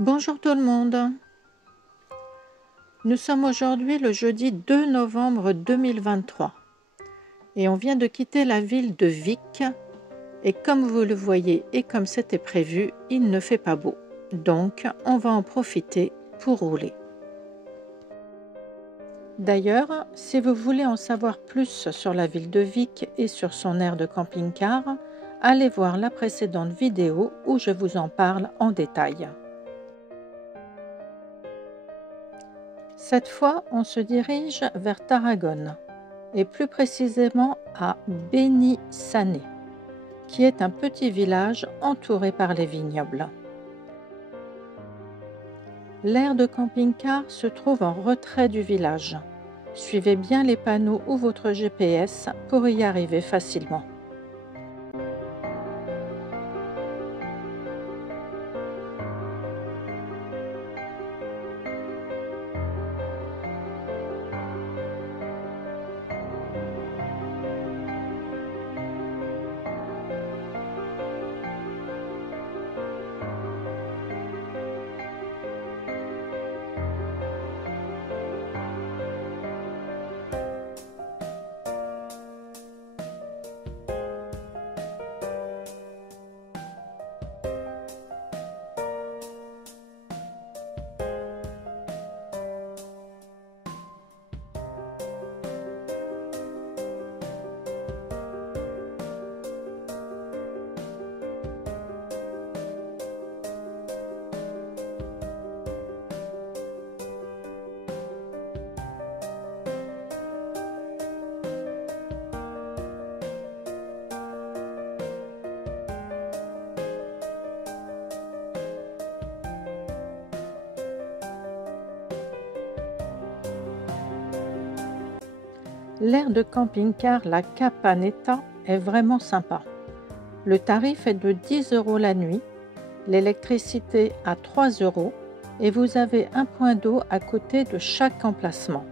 Bonjour tout le monde. Nous sommes aujourd'hui le jeudi 2 novembre 2023 et on vient de quitter la ville de Vic et comme vous le voyez et comme c'était prévu, il ne fait pas beau. Donc on va en profiter pour rouler. D'ailleurs, si vous voulez en savoir plus sur la ville de Vic et sur son aire de camping-car, allez voir la précédente vidéo où je vous en parle en détail. Cette fois, on se dirige vers Tarragone, et plus précisément à Benissanet, qui est un petit village entouré par les vignobles. L'aire de camping-car se trouve en retrait du village. Suivez bien les panneaux ou votre GPS pour y arriver facilement. L'aire de camping-car La Capaneta est vraiment sympa. Le tarif est de 10 € la nuit, l'électricité à 3 € et vous avez un point d'eau à côté de chaque emplacement.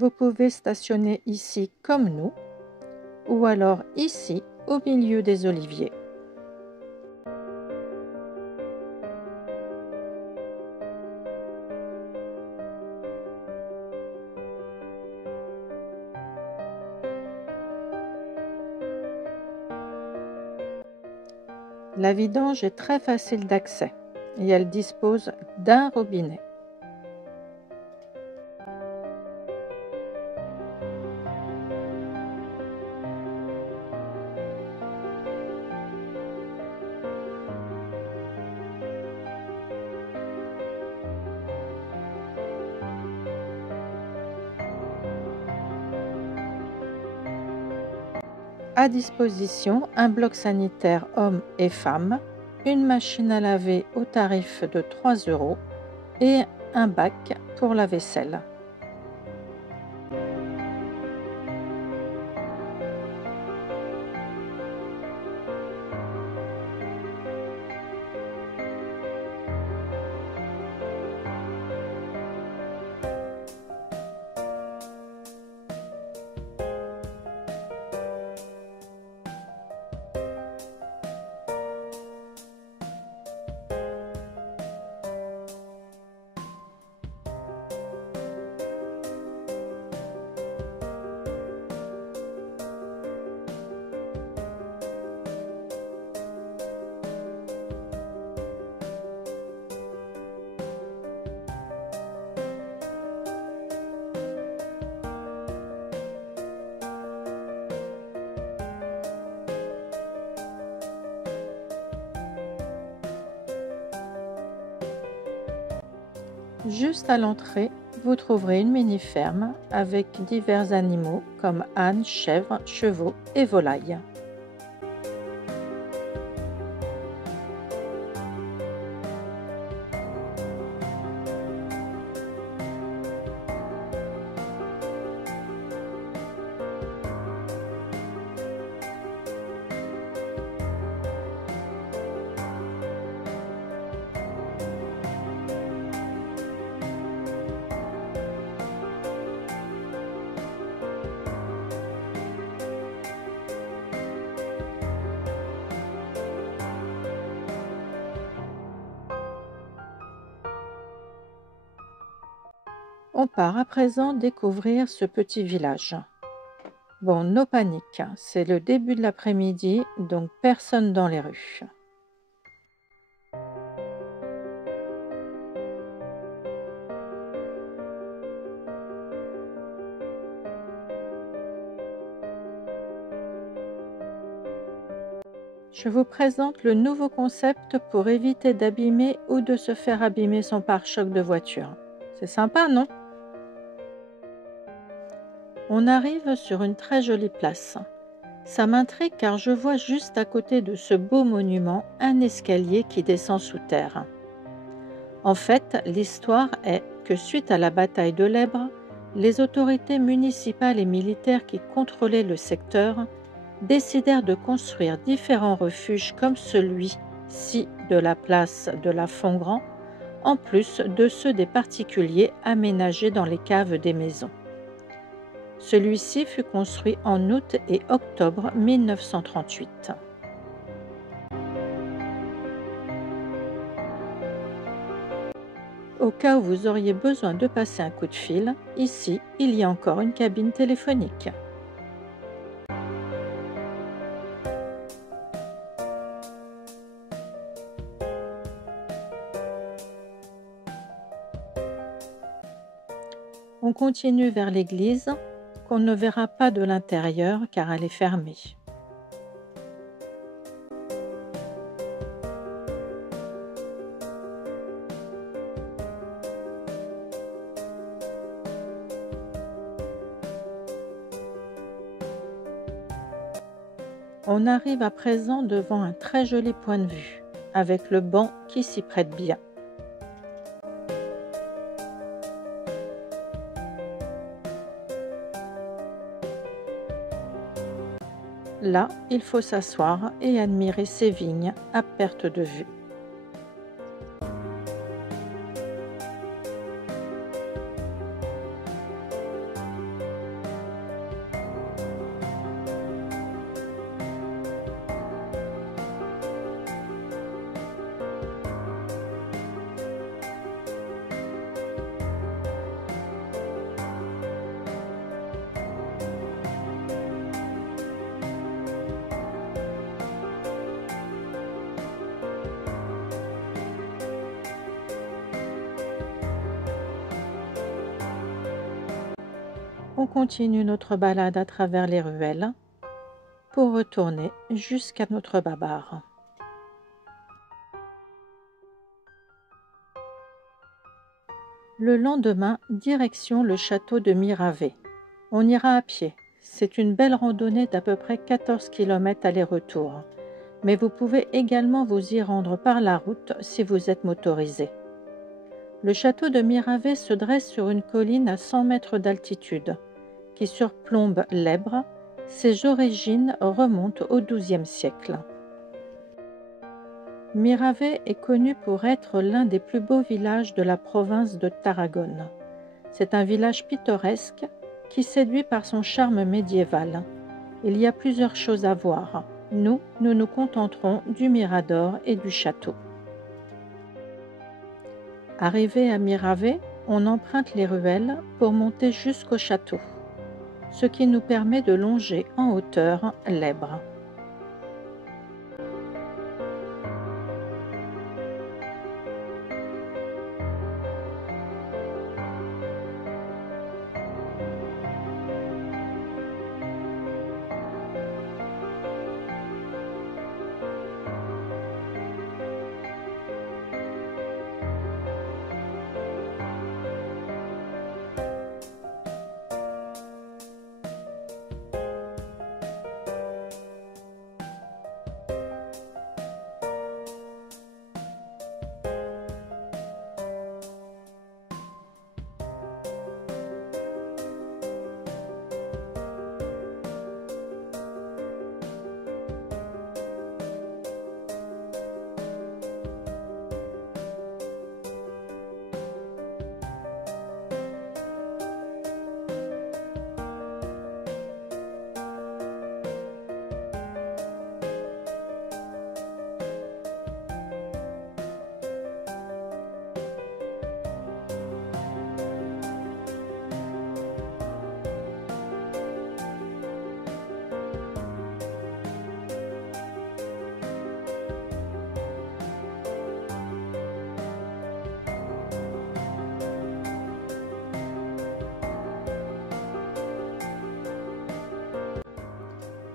Vous pouvez stationner ici comme nous, ou alors ici au milieu des oliviers. La vidange est très facile d'accès et elle dispose d'un robinet. À disposition, un bloc sanitaire hommes et femmes, une machine à laver au tarif de 3 € et un bac pour la vaisselle. Juste à l'entrée, vous trouverez une mini-ferme avec divers animaux comme ânes, chèvres, chevaux et volailles. On part à présent découvrir ce petit village. Bon, no panique, c'est le début de l'après-midi, donc personne dans les rues. Je vous présente le nouveau concept pour éviter d'abîmer ou de se faire abîmer son pare-choc de voiture. C'est sympa, non? On arrive sur une très jolie place. Ça m'intrigue car je vois juste à côté de ce beau monument un escalier qui descend sous terre. En fait, l'histoire est que suite à la bataille de l'Èbre, les autorités municipales et militaires qui contrôlaient le secteur décidèrent de construire différents refuges comme celui-ci de la place de la Fongrand, en plus de ceux des particuliers aménagés dans les caves des maisons. Celui-ci fut construit en août et octobre 1938. Au cas où vous auriez besoin de passer un coup de fil, ici, il y a encore une cabine téléphonique. On continue vers l'église, qu'on ne verra pas de l'intérieur car elle est fermée. On arrive à présent devant un très joli point de vue, avec le banc qui s'y prête bien. Là, il faut s'asseoir et admirer ces vignes à perte de vue. On continue notre balade à travers les ruelles pour retourner jusqu'à notre babar. Le lendemain, direction le château de Miravet. On ira à pied. C'est une belle randonnée d'à peu près 14 km aller-retour. Mais vous pouvez également vous y rendre par la route si vous êtes motorisé. Le château de Miravet se dresse sur une colline à 100 mètres d'altitude qui surplombe l'Èbre. Ses origines remontent au XIIe siècle. Miravet est connu pour être l'un des plus beaux villages de la province de Tarragone. C'est un village pittoresque qui séduit par son charme médiéval. Il y a plusieurs choses à voir. Nous nous contenterons du mirador et du château. Arrivé à Miravet, on emprunte les ruelles pour monter jusqu'au château, ce qui nous permet de longer en hauteur l'Èbre.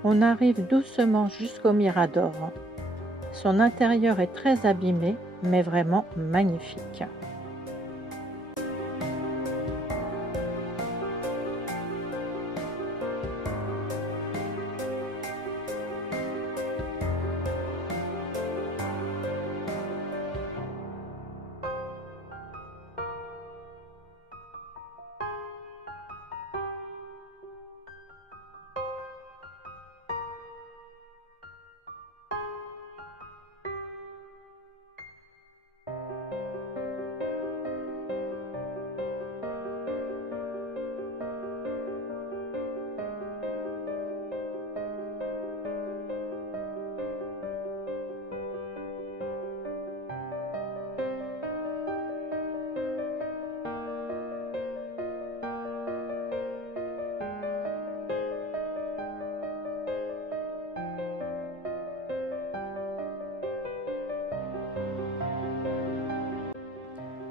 on arrive doucement jusqu'au Mirador. Son intérieur est très abîmé, mais vraiment magnifique.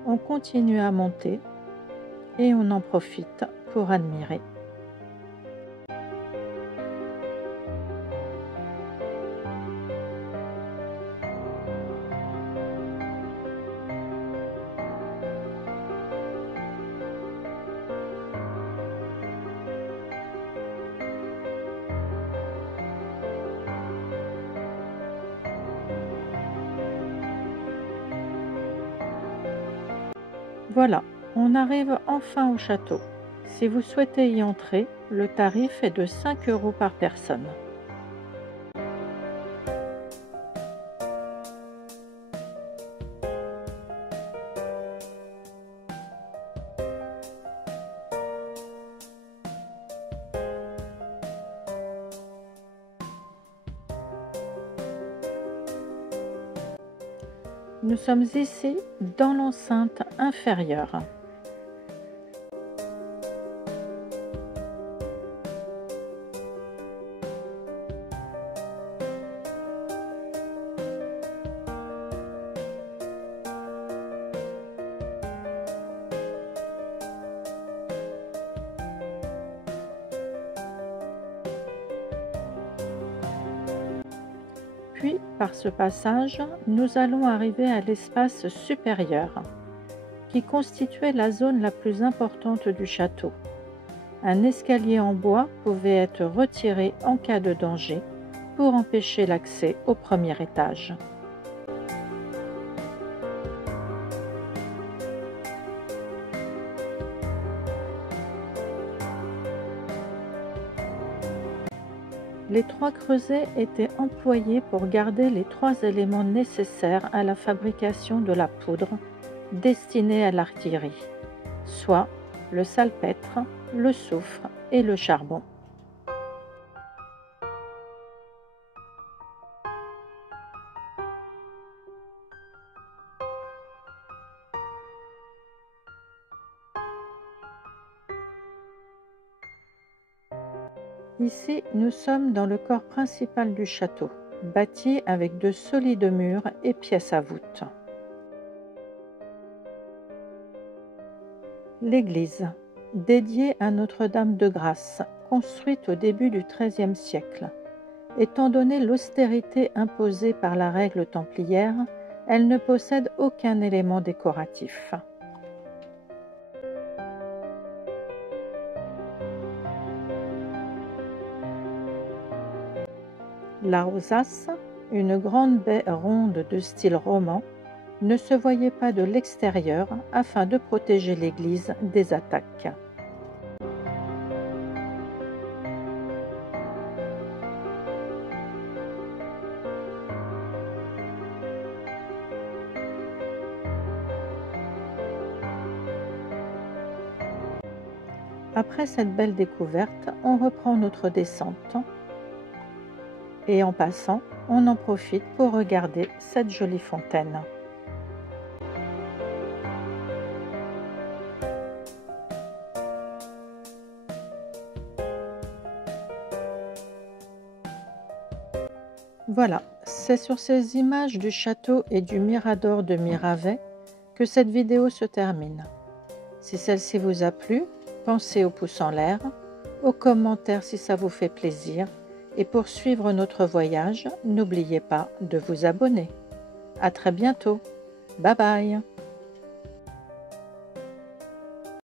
On continue à monter et on en profite pour admirer. Voilà, on arrive enfin au château. Si vous souhaitez y entrer, le tarif est de 5 € par personne. Nous sommes ici dans l'enceinte inférieure. Puis, par ce passage, nous allons arriver à l'espace supérieur, qui constituait la zone la plus importante du château. Un escalier en bois pouvait être retiré en cas de danger pour empêcher l'accès au premier étage. Les 3 creusets étaient employés pour garder les 3 éléments nécessaires à la fabrication de la poudre destinée à l'artillerie, soit le salpêtre, le soufre et le charbon. Ici, nous sommes dans le corps principal du château, bâti avec de solides murs et pièces à voûte. L'église, dédiée à Notre-Dame de Grâce, construite au début du XIIIe siècle. Étant donné l'austérité imposée par la règle templière, elle ne possède aucun élément décoratif. La rosace, une grande baie ronde de style roman, ne se voyait pas de l'extérieur afin de protéger l'église des attaques. Après cette belle découverte, on reprend notre descente. Et en passant, on en profite pour regarder cette jolie fontaine. Voilà, c'est sur ces images du château et du mirador de Miravet que cette vidéo se termine. Si celle-ci vous a plu, pensez au pouce en l'air, aux commentaires si ça vous fait plaisir, Et pour suivre notre voyage, n'oubliez pas de vous abonner. À très bientôt. Bye bye.